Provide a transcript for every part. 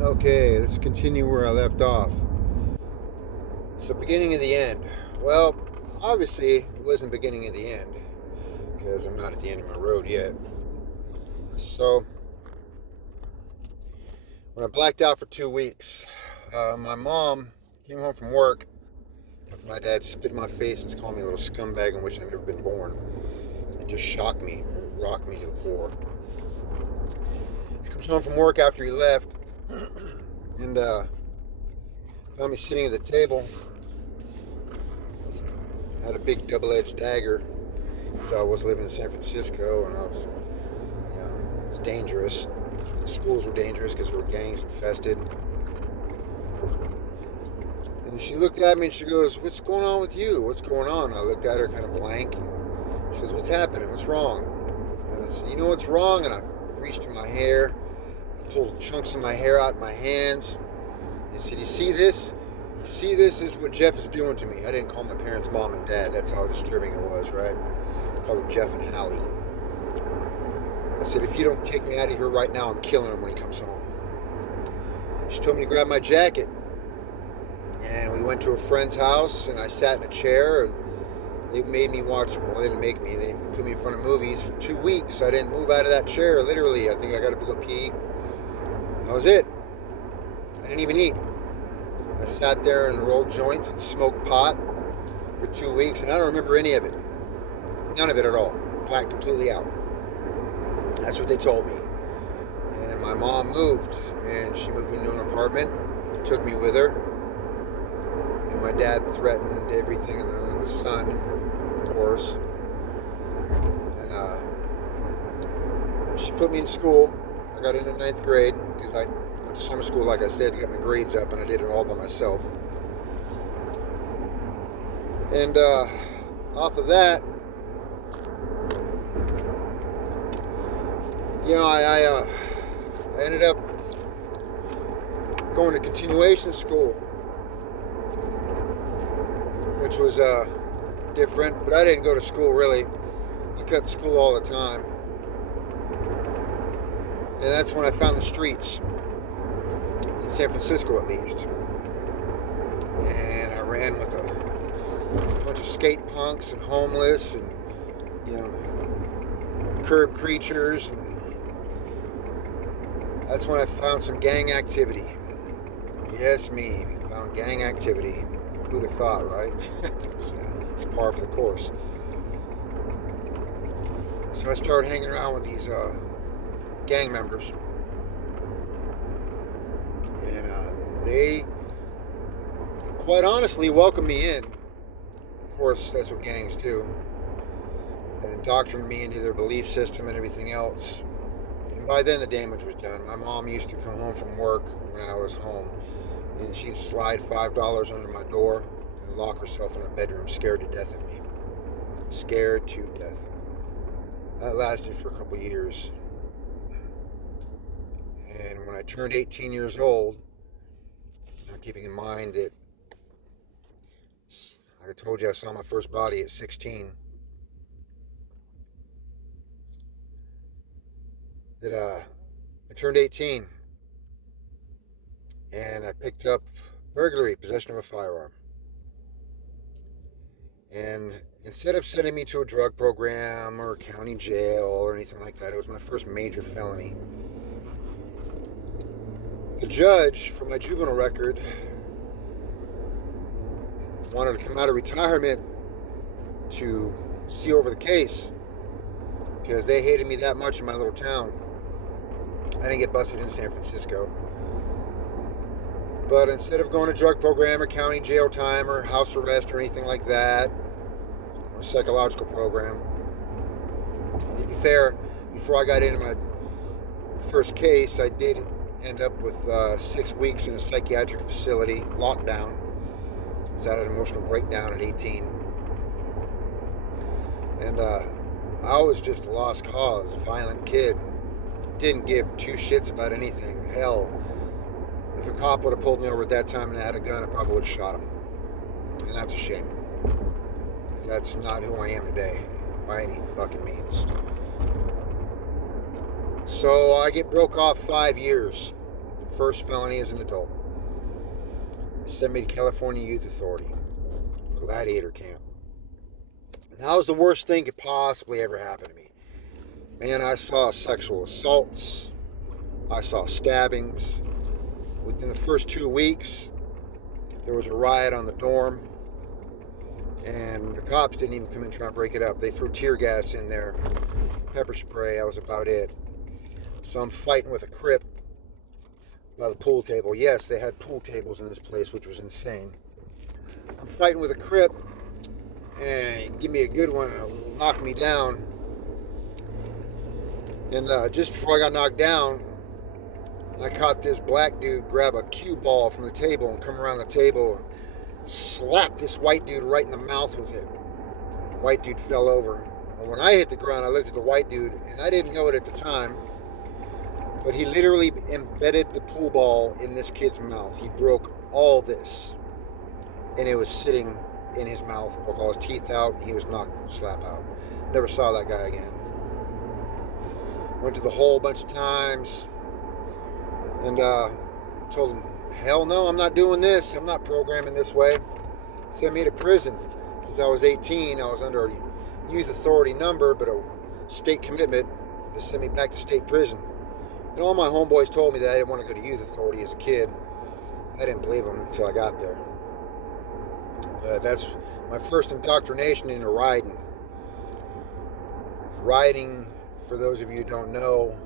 Okay, let's continue where I left off. So, beginning of the end. Well, obviously, it wasn't the beginning of the end because I'm not at the end of my road yet. So, when I blacked out for 2 weeks, my mom came home from work. My dad spit in my face and called me a little scumbag and wished I'd never been born. It just shocked me, rocked me to the core. He comes home from work after he left and found me sitting at the table. I had a big double-edged dagger. So I was living in San Francisco, and it was dangerous. The schools were dangerous because there were gangs infested. And she looked at me and she goes, "What's going on with you? What's going on?" I looked at her kind of blank. She goes, "What's happening? What's wrong?" And I said, "You know what's wrong?" And I reached in my hair, pulled chunks of my hair out in my hands. I said, "You see this? You see this is what Jeff is doing to me." I didn't call my parents mom and dad. That's how disturbing it was, right? I called them Jeff and Hallie. I said, "If you don't take me out of here right now, I'm killing him when he comes home." She told me to grab my jacket. And we went to a friend's house, and I sat in a chair, and they made me watch, well, they didn't make me, they put me in front of movies for 2 weeks. I didn't move out of that chair, literally. I think I got to go pee. That was it. I didn't even eat. I sat there and rolled joints and smoked pot for 2 weeks, and I don't remember any of it. None of it at all. Blacked completely out. That's what they told me. And my mom moved, and she moved into an apartment, took me with her. And my dad threatened everything under the sun, of course. And she put me in school. I got into ninth grade because I went to summer school, like I said, to get my grades up, and I did it all by myself. And off of that, I ended up going to continuation school, which was different, but I didn't go to school really. I cut school all the time. And that's when I found the streets, in San Francisco at least. And I ran with a bunch of skate punks and homeless and, curb creatures. And that's when I found some gang activity. Yes, me, found gang activity. Who'd have thought, right? Yeah, it's par for the course. So I started hanging around with these gang members. And they, quite honestly, welcomed me in. Of course, that's what gangs do. And indoctrinated me into their belief system and everything else. And by then the damage was done. My mom used to come home from work when I was home, and she'd slide $5 under my door and lock herself in her bedroom, scared to death of me. Scared to death. That lasted for a couple years. And when I turned 18 years old, keeping in mind that, like I told you, I saw my first body at 16, that I turned 18, and I picked up burglary, possession of a firearm. And instead of sending me to a drug program or county jail or anything like that, it was my first major felony. The judge, for my juvenile record, wanted to come out of retirement to see over the case because they hated me that much in my little town. I didn't get busted in San Francisco. But instead of going to drug program or county jail time or house arrest or anything like that, or psychological program, and to be fair, before I got into my first case, I did end up with 6 weeks in a psychiatric facility, lockdown. I was had an emotional breakdown at 18. And I was just a lost cause, violent kid. Didn't give two shits about anything. Hell, if a cop would have pulled me over at that time and I had a gun, I probably would have shot him. And that's a shame. Because that's not who I am today, by any fucking means. So I get broke off 5 years. first felony as an adult. They sent me to California Youth Authority, Gladiator Camp. And that was the worst thing that could possibly ever happen to me. Man, I saw sexual assaults. I saw stabbings. Within the first 2 weeks, there was a riot on the dorm. And the cops didn't even come in trying to break it up. They threw tear gas in there, pepper spray. That was about it. So I'm fighting with a Crip by the pool table. Yes, they had pool tables in this place, which was insane. I'm fighting with a Crip, and give me a good one, and it'll knock me down. And just before I got knocked down, I caught this black dude grab a cue ball from the table and come around the table and slap this white dude right in the mouth with it. The white dude fell over. And when I hit the ground, I looked at the white dude, and I didn't know it at the time, but he literally embedded the pool ball in this kid's mouth. He broke all this, and it was sitting in his mouth, broke all his teeth out, and he was knocked slap out. Never saw that guy again. Went to the hole a bunch of times, and told him, hell no, I'm not doing this. I'm not programming this way. Sent me to prison. Since I was 18, I was under a youth authority number, but a state commitment to send me back to state prison. And all my homeboys told me that I didn't want to go to youth authority as a kid. I didn't believe them until I got there. But that's my first indoctrination into riding. Riding, for those of you who don't know,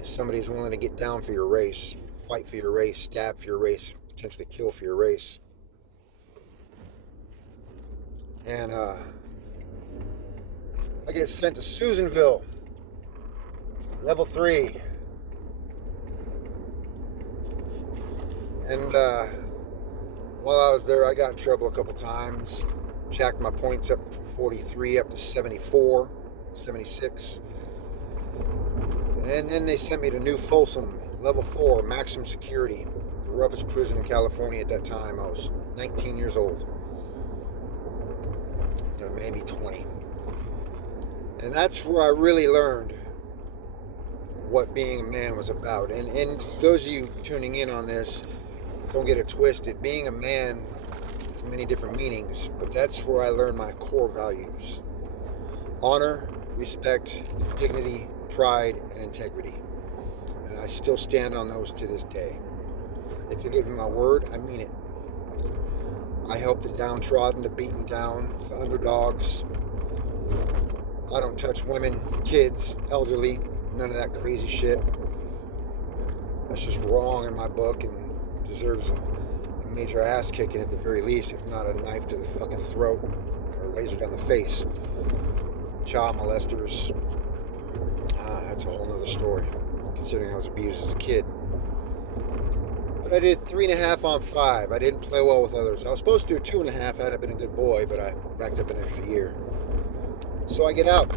is somebody who's willing to get down for your race, fight for your race, stab for your race, potentially kill for your race. And I get sent to Susanville, level 3. And while I was there, I got in trouble a couple times. Jacked my points up from 43 up to 74, 76. And then they sent me to New Folsom, level 4, maximum security, the roughest prison in California at that time. I was 19 years old, maybe 20. And that's where I really learned what being a man was about. And those of you tuning in on this, don't get it twisted. Being a man has many different meanings, but that's where I learned my core values: honor, respect, dignity, pride, and integrity. And I still stand on those to this day. If you give me my word, I mean it. I help the downtrodden, the beaten down, the underdogs. I don't touch women, kids, elderly, none of that crazy shit. That's just wrong in my book and deserves a major ass kicking at the very least, if not a knife to the fucking throat or a razor down the face. Child molesters, that's a whole nother story, considering I was abused as a kid. But I did 3.5 on 5. I didn't play well with others. I was supposed to do 2.5 had I been a good boy, but I racked up an extra year. So I get out.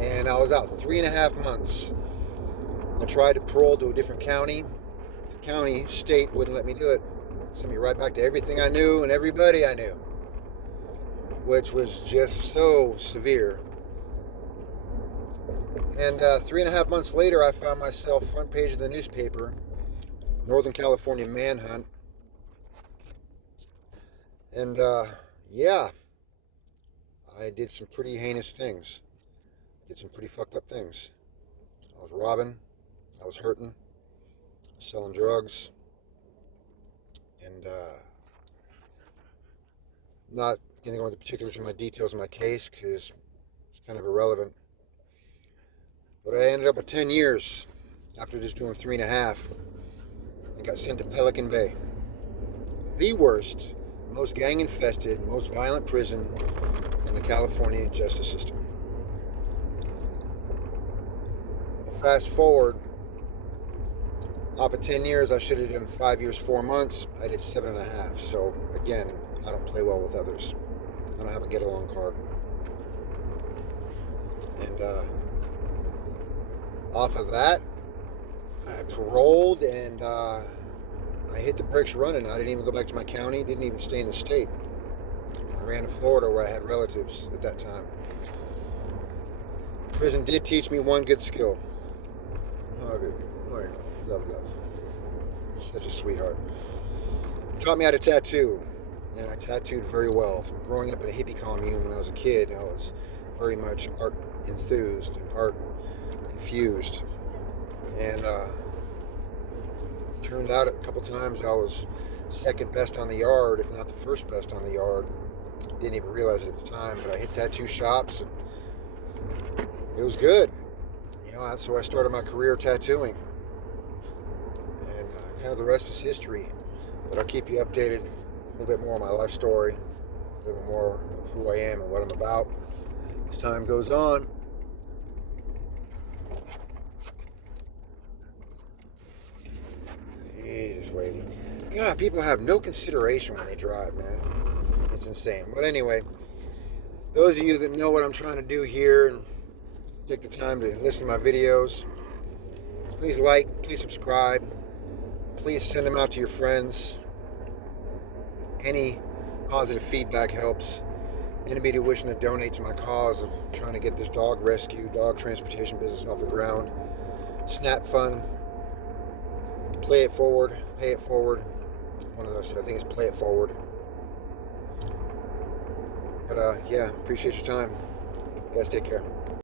And I was out 3.5 months. I tried to parole to a different county. The state wouldn't let me do it. Sent me right back to everything I knew and everybody I knew, which was just so severe. And 3.5 months later, I found myself front page of the newspaper, Northern California Manhunt. And yeah, I did some pretty heinous things. Did some pretty fucked up things. I was robbing. I was hurting. Selling drugs. And not going to go into particulars of my details of my case because it's kind of irrelevant. But I ended up with 10 years after just doing 3.5. I got sent to Pelican Bay. The worst, most gang-infested, most violent prison in the California justice system. Fast forward, off of 10 years, I should have done 5 years, 4 months. I did 7.5. So again, I don't play well with others. I don't have a get-along card. And off of that, I paroled and I hit the bricks running. I didn't even go back to my county, didn't even stay in the state. I ran to Florida where I had relatives at that time. Prison did teach me one good skill. Oh, good. Oh, yeah. Love. Such a sweetheart. Taught me how to tattoo, and I tattooed very well. From growing up in a hippie commune when I was a kid, I was very much art enthused and art infused. And turned out a couple times I was second best on the yard, if not the first best on the yard. Didn't even realize it at the time, but I hit tattoo shops and it was good. You know, that's where I started my career tattooing. And kind of the rest is history. But I'll keep you updated a little bit more on my life story, a little more of who I am and what I'm about as time goes on. Jesus, lady. God, people have no consideration when they drive, man. It's insane. But anyway, those of you that know what I'm trying to do here and take the time to listen to my videos, please like, please subscribe, please send them out to your friends. Any positive feedback helps. Anybody wishing to donate to my cause of trying to get this dog rescue, dog transportation business off the ground. Snap Fund. Play it forward. Pay it forward. One of those. I think it's play it forward. But yeah, appreciate your time. You guys take care.